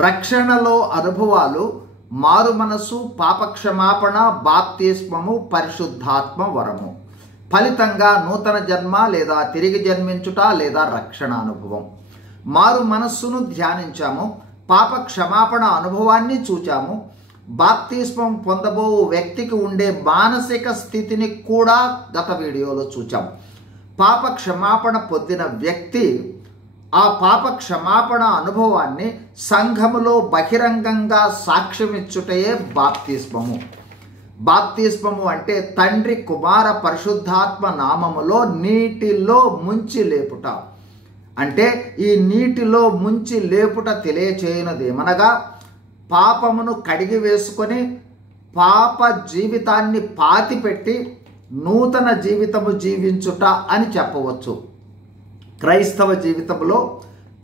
రక్షణలో అనుభవాలు, మారు మనసు, పాపక్షమాపణ, బాప్తిస్మము, పరిశుద్ధాత్మ వరము. ఫలితంగా నూతన జన్మ లేదా తిరిగి జన్మించుట లేదా రక్షణ అనుభవం. మారు మనస్సును ధ్యానించాము, పాప క్షమాపణ అనుభవాన్ని చూచాము. బాప్తిస్మం పొందబో వ్యక్తికి ఉండే మానసిక స్థితిని కూడా గత వీడియోలో చూచాం. పాప క్షమాపణ పొందిన వ్యక్తి ఆ పాప క్షమాపణ అనుభవాన్ని సంఘములో బహిరంగంగా సాక్ష్యమిచ్చుటయే బాప్తిస్మము. బాప్తిస్మము అంటే తండ్రి, కుమార, పరిశుద్ధాత్మ నామములో నీటిలో ముంచి లేపుట. అంటే ఈ నీటిలో ముంచి లేపుట తెలియచేయనదేమనగా పాపమును కడిగి వేసుకొని పాప జీవితాన్ని పాతిపెట్టి నూతన జీవితము జీవించుట అని చెప్పవచ్చు. క్రైస్తవ జీవితంలో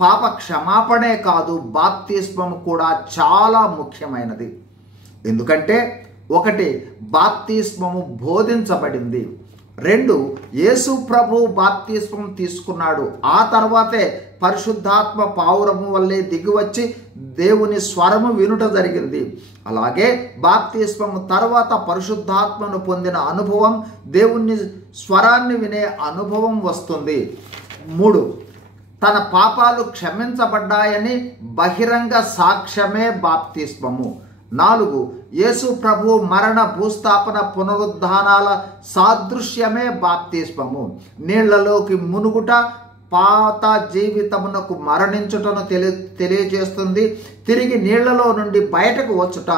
పాప క్షమాపణే కాదు, బాప్తిస్మము కూడా చాలా ముఖ్యమైనది. ఎందుకంటే 1, బాప్తిస్మము బోధించబడింది. 2, యేసు ప్రభు బాప్తిస్మం తీసుకున్నాడు. ఆ తర్వాతే పరిశుద్ధాత్మ పావురము వల్లే దిగివచ్చి దేవుని స్వరము వినుట జరిగింది. అలాగే బాప్తిస్మము తర్వాత పరిశుద్ధాత్మను పొందిన అనుభవం, దేవుని స్వరాన్ని వినే అనుభవం వస్తుంది. 3, తన పాపాలు క్షమించబడ్డాయని బహిరంగ సాక్ష్యమే బాప్తిస్మము. 4, యేసు ప్రభు మరణ, భూస్థాపన, పునరుద్ధానాల సాదృశ్యమే బాప్తిస్మము. నీళ్లలోకి మునుగుట పాత జీవితమునకు మరణించుటను తెలియజేస్తుంది. తిరిగి నీళ్లలో నుండి బయటకు వచ్చుట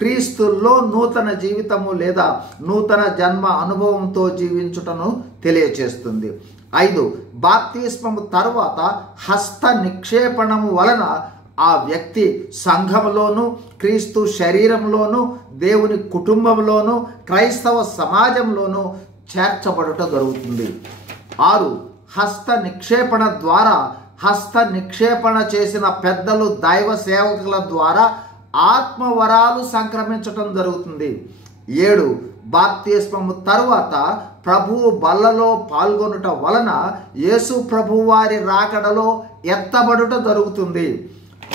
క్రీస్తుల్లో నూతన జీవితము లేదా నూతన జన్మ అనుభవంతో జీవించుటను తెలియజేస్తుంది. 5, బాప్తిస్మము తరువాత హస్త నిక్షేపణము వలన ఆ వ్యక్తి సంఘములోను, క్రీస్తు శరీరంలోను, దేవుని కుటుంబంలోను, క్రైస్తవ సమాజంలోను చేర్చబడుట జరుగుతుంది. 6, హస్త నిక్షేపణ ద్వారా హస్త నిక్షేపణ చేసిన పెద్దలు, దైవ సేవకుల ద్వారా ఆత్మవరాలు సంక్రమించటం జరుగుతుంది. 7, బాప్తిస్మము తరువాత ప్రభువు బల్లలో పాల్గొనుట వలన యేసు ప్రభు వారి రాకడలో ఎత్తబడుట జరుగుతుంది.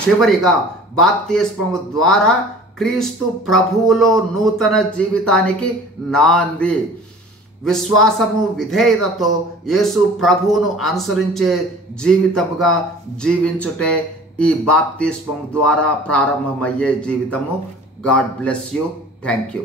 చివరిగా బాప్తిస్మము ద్వారా క్రీస్తు ప్రభువులో నూతన జీవితానికి నాంది. విశ్వాసము, విధేయతతో యేసు ప్రభువును అనుసరించే జీవితముగా జీవించుటే ఈ బాప్తిస్మం ద్వారా ప్రారంభమయ్యే జీవితము. God bless you. Thank you.